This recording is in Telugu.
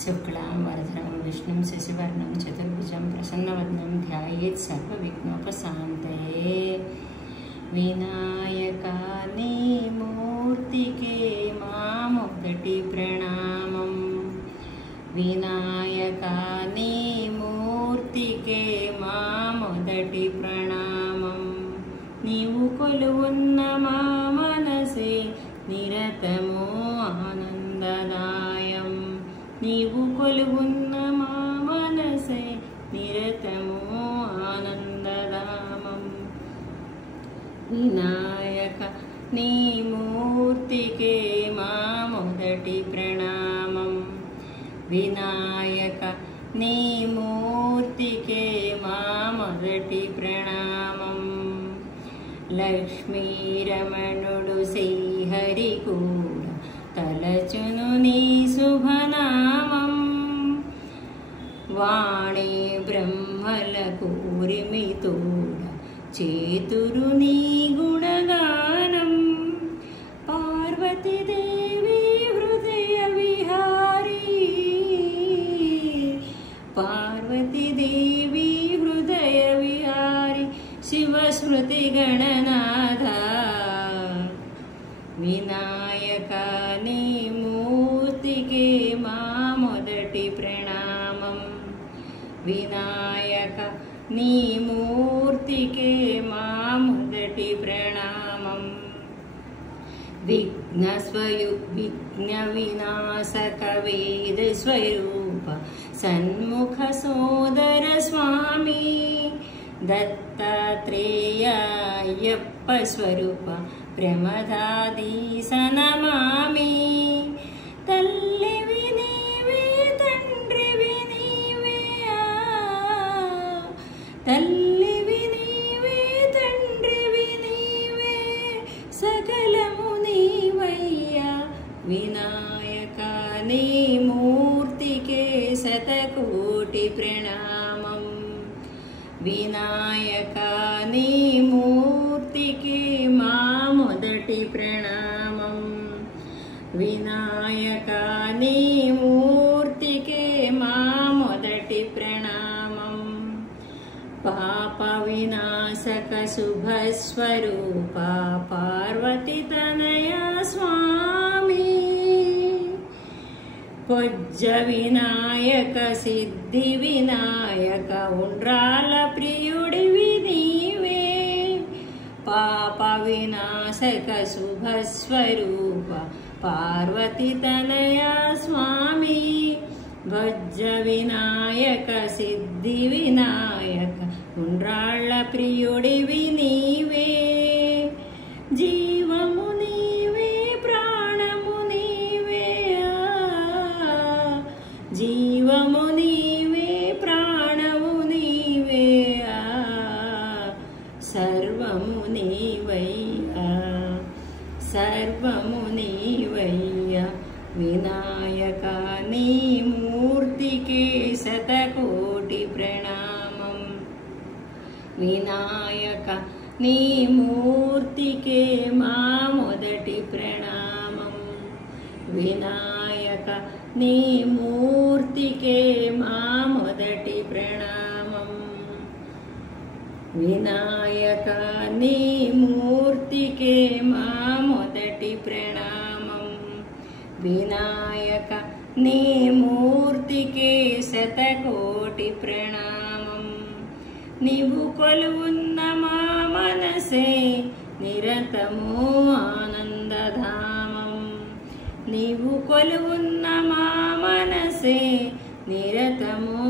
शुक्लां वरदं विष्णुं शशिवर्णं चतुर्भुजं प्रसन्नवदनं ध्यायेत् सर्वविघ्नोपशान्तये। विनायका नी मूर्तिके मामोदटी प्रणामं। विनायका नी मूर्तिके मामोदटी प्रणामं। नीवु कोलुवुन्न मा मनसे निरतमो आनंददायं। नीवु कोलुवुन्न मा मनसे निरतमो आनंददामं। विनायक नी मूर्तिके मामोदटी प्रणामं। विनायक नी मूर्तिके मामोदटी प्रणामं। लक्ष्मीरमणुडु श्रीहरि कूड तलचुनु नी शुभनामं। वाणी ब्रह्मలకు ఉరిమితోడ చేతురు నీ గుణగానం। పార్వతీదేవి హృదయ విహారీ, పార్వతీదేవి హృదయ విహారీ శివస్మృతి గణనాథ। వినాయకా నీ మూర్తికే మామొదటి ప్రణామం। వినాయక నీ మూర్తికే మామొదటి ప్రణామం। విఘ్న వినాశక వేద స్వరూప సన్ముఖ సోదర స్వామి। దత్తాత్రేయ అయ్యప్ప స్వరూప ప్రమదాధీశ నమామి। తల్లివి నీవే తండ్రివి నీవే, తల్లివి నీవే తండ్రివి నీవే సకలము నీవయ్యా। వినాయక నీ మూర్తికే శతకోటి ప్రణామం। వినాయక నీ మూర్తికే మామొదటి ప్రణామం। వినాయక నీ మూర్తికే మామొదటి ప్రణామం। పాప వినాశక శుభస్వరూప పార్వతి తనయ స్వామి। పొజ్జ వినాయక సిద్ధి వినాయక ఉండ్రాల ప్రియుడివి నీవే। పాప వినాశక శుభస్వరూప పార్వతి తనయ స్వామి। భజ్జ వినాయక సిద్ధి వినాయక ఉండ్రాళ్ళ ప్రియుడివి నీవే। జీవము నీవే ప్రాణము నీవే, జీవము నీవే ప్రాణము నీవే సర్వము నీవయ్యా, సర్వము నీవయ్యా। వినాయక నీ మూర్తికే శతకోటి ప్రణామం। వినాయక నీ మూర్తికే మామొదటి ప్రణామం। వినాయక నీ మూర్తికే మామొదటి ప్రణామం। వినాయక నీ మూర్తికే మామొదటి ప్రణామం। వినాయక నీ మూర్తికే శతకోటి ప్రణామం। నీవు కొలువున్న మా మనసే నిరతమో ఆనందధామం। నీవు కొలువున్న మా మనసే నిరతమో